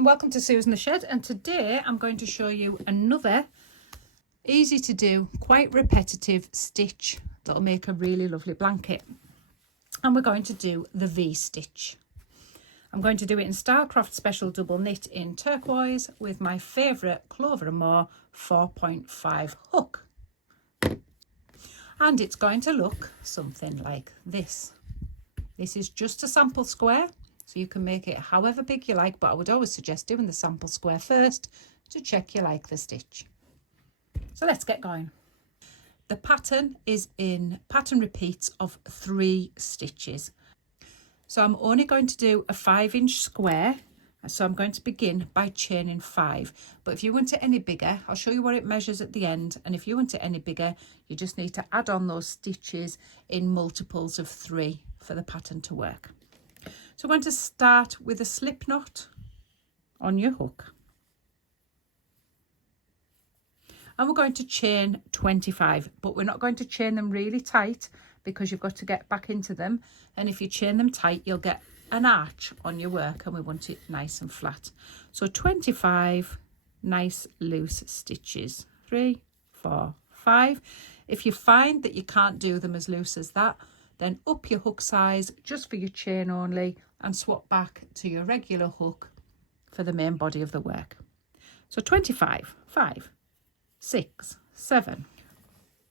and welcome to Susan the Shed, and today I'm going to show you another easy to do, quite repetitive stitch that'll make a really lovely blanket. And we're going to do the V stitch. I'm going to do it in Stylecraft Special Double Knit in turquoise with my favourite Clover & More 4.5 hook. And it's going to look something like this. This is just a sample square, so you can make it however big you like, but I would always suggest doing the sample square first to check you like the stitch. So let's get going. The pattern is in pattern repeats of 3 stitches. So I'm only going to do a 5-inch square. So I'm going to begin by chaining 5. But if you want it any bigger, I'll show you what it measures at the end. And if you want it any bigger, you just need to add on those stitches in multiples of 3 for the pattern to work. So I'm going to start with a slip knot on your hook. And we're going to chain 25, but we're not going to chain them really tight because you've got to get back into them. And if you chain them tight, you'll get an arch on your work, and we want it nice and flat. So 25 nice loose stitches, 3, 4, 5. If you find that you can't do them as loose as that, then up your hook size just for your chain only and swap back to your regular hook for the main body of the work. So 25, 5, 6, 7.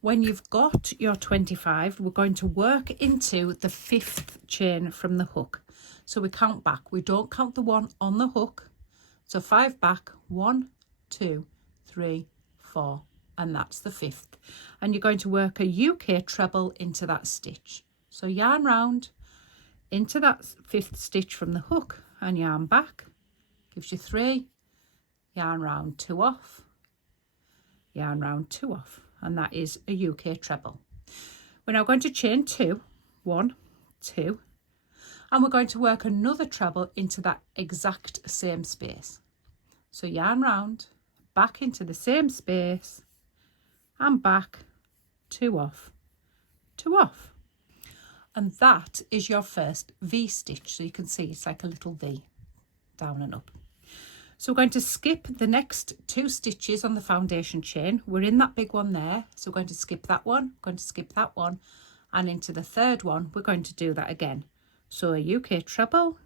When you've got your 25, we're going to work into the 5th chain from the hook. So we count back. We don't count the one on the hook. So 5 back, 1, 2, 3, 4, and that's the 5th. And you're going to work a UK treble into that stitch. So yarn round into that 5th stitch from the hook and yarn back, gives you 3, yarn round 2 off, yarn round 2 off, and that is a UK treble. We're now going to chain 2, 1, 2, and we're going to work another treble into that exact same space. So yarn round, back into the same space, and back, 2 off, 2 off. And that is your first V stitch. So you can see it's like a little V down and up. So we're going to skip the next 2 stitches on the foundation chain. We're in that big one there. So we're going to skip that one, going to skip that one, and into the 3rd one, we're going to do that again. So a UK treble,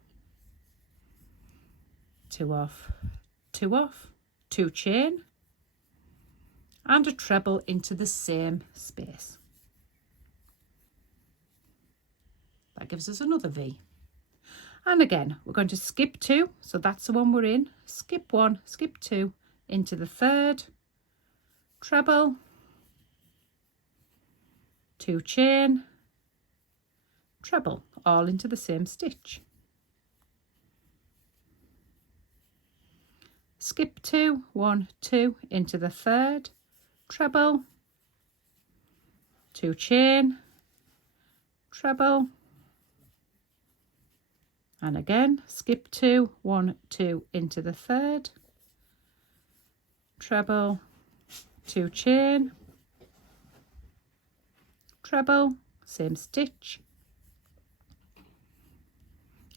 2 off, 2 off, 2 chain, and a treble into the same space. That gives us another V. And again, we're going to skip 2. So that's the one we're in. Skip 1, skip 2, into the 3rd, treble, 2 chain, treble, all into the same stitch. Skip 2, 1, 2, into the 3rd, treble, 2 chain, treble, and again skip 2, 1, 2, into the 3rd, treble, 2 chain, treble, same stitch,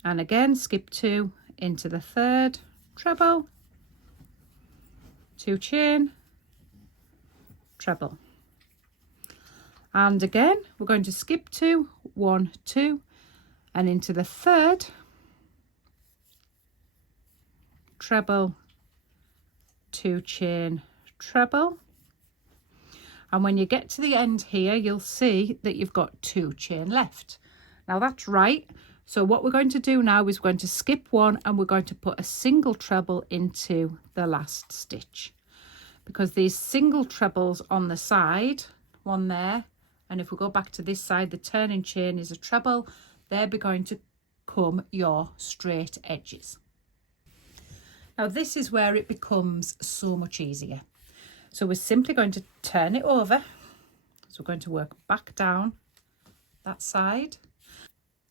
and again skip 2, into the 3rd, treble, 2 chain, treble, and again we're going to skip 2, 1, 2, and into the 3rd, treble, 2 chain, treble, and when you get to the end here you'll see that you've got 2 chain left. Now that's right. So what we're going to do now is we're going to skip 1 and we're going to put a single treble into the last stitch, because these single trebles on the side, one there, and if we go back to this side, the turning chain is a treble. They're going to come your straight edges. Now this is where it becomes so much easier. So we're simply going to turn it over. So we're going to work back down that side.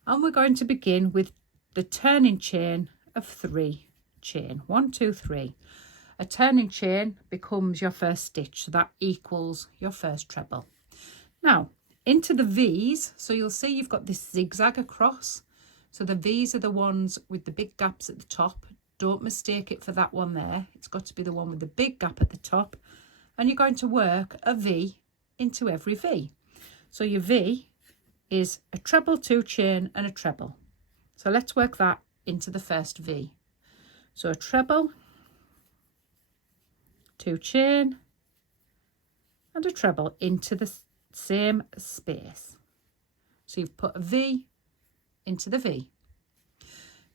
And we're going to begin with the turning chain of 3 chain. 1, 2, 3. A turning chain becomes your first stitch. So that equals your first treble. Now into the V's. So you'll see you've got this zigzag across. So the V's are the ones with the big gaps at the top. Don't mistake it for that one there. It's got to be the one with the big gap at the top. And you're going to work a V into every V. So your V is a treble, 2 chain and a treble. So let's work that into the first V. So a treble, 2 chain and a treble into the same space. So you've put a V into the V.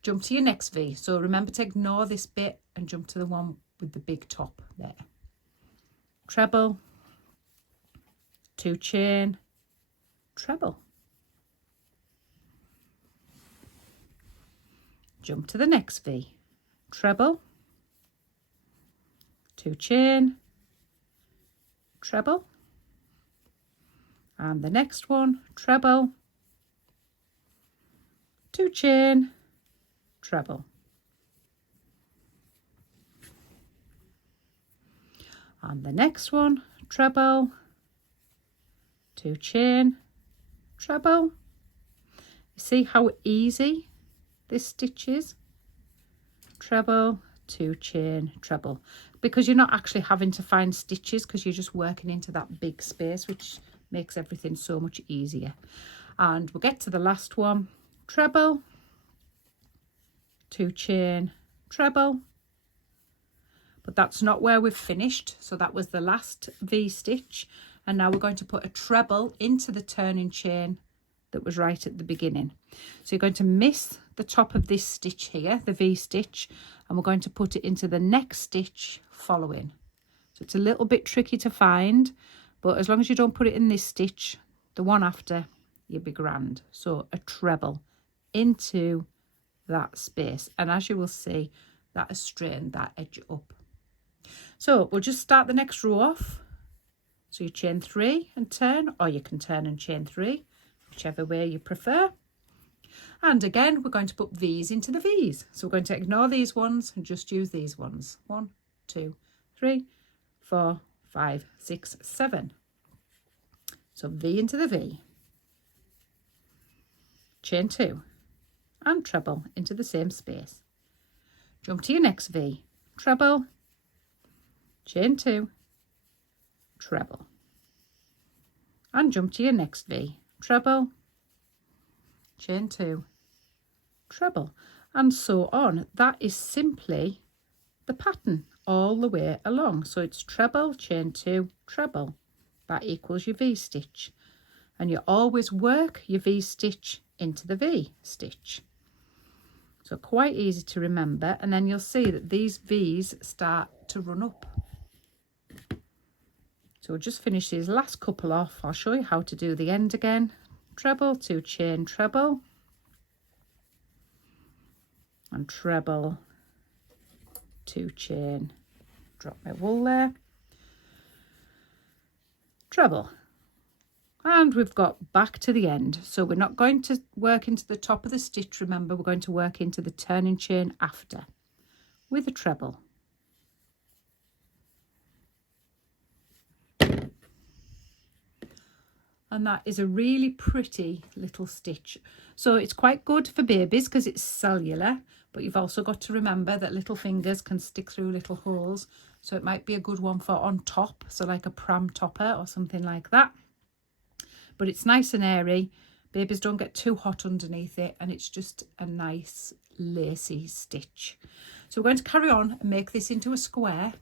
Jump to your next V. So remember to ignore this bit and jump to the one with the big top there. Treble, 2 chain, treble. Jump to the next V. Treble, 2 chain, treble. And the next one, treble, 2 chain, treble. And the next one, treble, 2 chain, treble. You see how easy this stitch is? Treble, 2 chain, treble. Because you're not actually having to find stitches because you're just working into that big space, which makes everything so much easier. And we'll get to the last one, treble, 2 chain, treble. But that's not where we've finished. So that was the last V stitch. And now we're going to put a treble into the turning chain that was right at the beginning. So you're going to miss the top of this stitch here, the V stitch, and we're going to put it into the next stitch following. So it's a little bit tricky to find, but as long as you don't put it in this stitch, the one after, you'll be grand. So a treble into that space, and as you will see, that has straightened that edge up. So we'll just start the next row off. So you chain 3 and turn, or you can turn and chain 3, whichever way you prefer. And again, we're going to put V's into the V's. So we're going to ignore these ones and just use these ones. 1, 2, 3, 4, 5, 6, 7. So V into the V. Chain 2 and treble into the same space. Jump to your next V. Treble, chain 2, treble. And jump to your next V. Treble, chain 2, treble, and so on. That is simply the pattern all the way along. So it's treble, chain 2, treble. That equals your V stitch. And you always work your V stitch into the V stitch. So quite easy to remember. And then you'll see that these V's start to run up. So we'll just finish these last couple off. I'll show you how to do the end again. Treble, 2 chain, treble, and treble, 2 chain, drop my wool there, treble, and we've got back to the end. So we're not going to work into the top of the stitch, remember, we're going to work into the turning chain after with a treble. And that is a really pretty little stitch. So it's quite good for babies because it's cellular, but you've also got to remember that little fingers can stick through little holes. So it might be a good one for on top, so like a pram topper or something like that. But it's nice and airy. Babies don't get too hot underneath it, and it's just a nice lacy stitch. So we're going to carry on and make this into a square.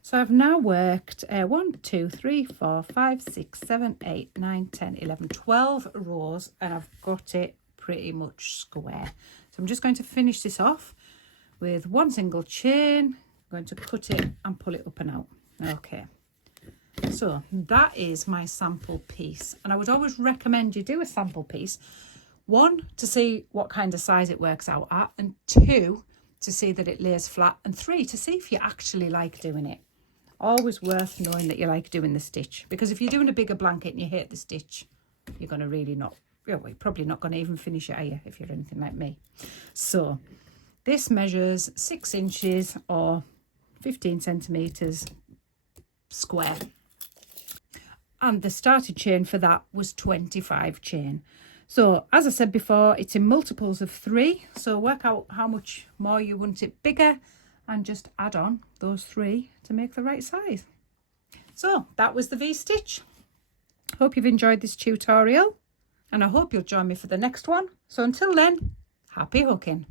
So I've now worked 1, 2, 3, 4, 5, 6, 7, 8, 9, 10, 11, 12 rows, and I've got it pretty much square. So I'm just going to finish this off with 1 single chain. I'm going to cut it and pull it up and out. Okay, so that is my sample piece, and I would always recommend you do a sample piece. 1, to see what kind of size it works out at, and 2, to see that it lays flat, and 3, to see if you actually like doing it. Always worth knowing that you like doing the stitch, because if you're doing a bigger blanket and you hate the stitch, you're going to really not, well, you're probably not going to even finish it, are you, if you're anything like me. So this measures 6 inches or 15 centimeters square, and the starter chain for that was 25 chain. So as I said before, it's in multiples of 3, so work out how much more you want it bigger and just add on those 3 to make the right size. So that was the V-stitch. Hope you've enjoyed this tutorial, and I hope you'll join me for the next one. So until then, happy hooking.